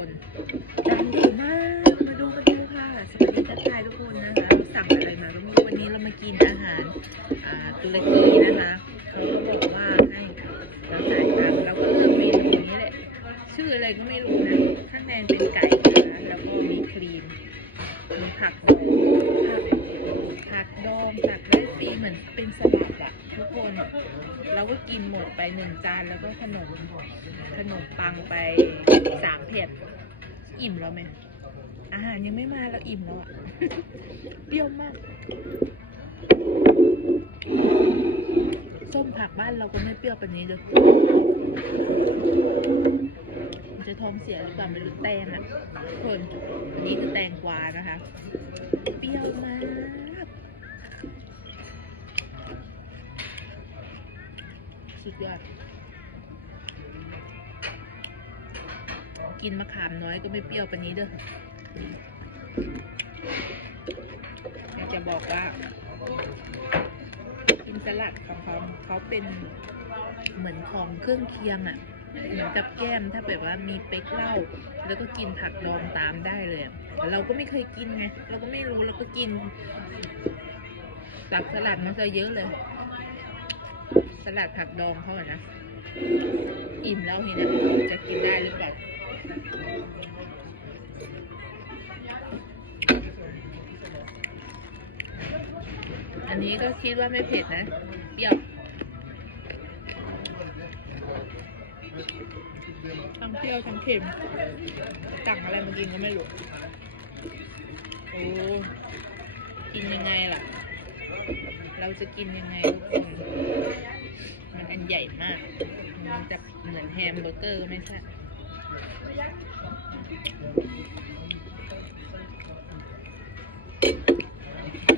คนจานดีมากมาดูกันดูค่ะ สวัสดีทักทายทุกคนนะคะสั่งอะไรมาบ้างวันนี้เรามากินอาหารอ่าตุรกีนะคะเขาก็บอกว่าให้เราจ่ายตังค์เราก็เลือกเมนูนี้แหละ ชื่ออะไรก็ไม่รู้นะข้างในเป็นไก่ เราก็กินหมดไปหนึ่งจานแล้วก็ขนมขนมปังไปสามแผ่นอิ่มแล้วไหมอาหารยังไม่มาแล้วอิ่มแล้วอะเปรี้ยวมาก ส้มผักบ้านเราก็ไม่เปรี้ยวปานนี้เลยจะท้องเสียหรือเปล่าไม่รู้แตงอะทุกคนอันนี้คือแตงกวานะคะ เปรี้ยวมาก ยอด กินมะขามน้อยก็ไม่เปรี้ยวปานนี้เด้ออยากจะบอกว่า กินสลัดของเขาเขาเป็นเหมือนของเครื่องเคียงอะ่ะเหมือนกับแก้มถ้าแบบว่ามีเป๊กเหล้าแล้วก็กินผักดองตามได้เลยเราก็ไม่เคยกินไง เราก็ไม่รู้เราก็กินตักสลัดมันจะเยอะเลย สลัดผักดองเขาอะนะ อิ่มแล้วทีเนี้ยจะกินได้หรือเปล่าอันนี้ก็คิดว่าไม่เผ็ดนะเปรี้ยวทั้งเปรี้ยวทั้งเค็มสั่งอะไรมากินก็ไม่รู้โอ้กินยังไงล่ะ เราจะกินยังไงทุกคน ใหญ่มากมันจะเหมือนแฮมเบอร์เกอร์ไม่ใช่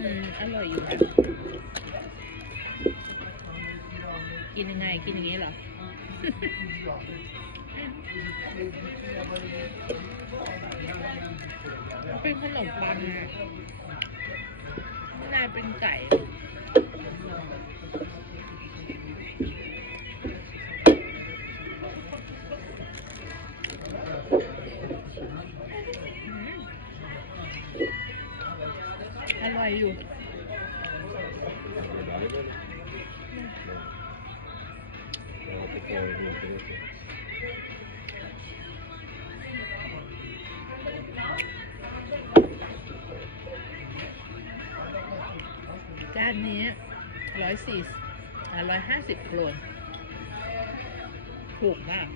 อืมอร่อยอยู่นะกินยังไง กินอย่างนี้เหรอ เป็นขนมปังอะข้างในเป็นไก่ ร่อยอยู่ จานนี้ร้อยสี่ร้อยห้าสิบโครนถูกมาก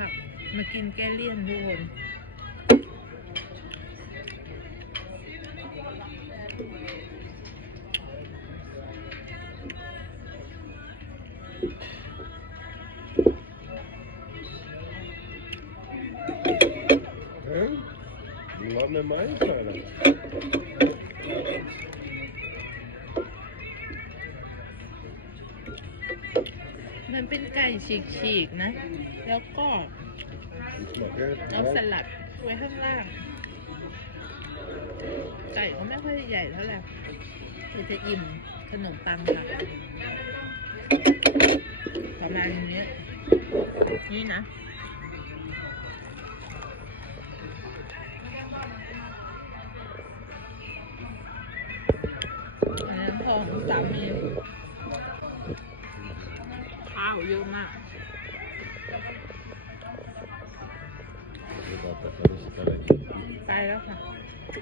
ผัก มากินแก้เลี่ยนทุกคน Die laat met mij verder. มั นเป็นไก่ฉีกๆนะ แล้วก็ Die smaakt เอาส echt. ลัดไว้ข้างล่าง ไก่ก็ไม่ค่อยใหญ่เท่าไหร่คือจะอิ่มขนมปังค่ะ ประมาณนี้นี่นะอันนั้นพอของสามี ข้าวเยอะมาก Die laat even rustig alleen. ไปแล้วค่ะ Die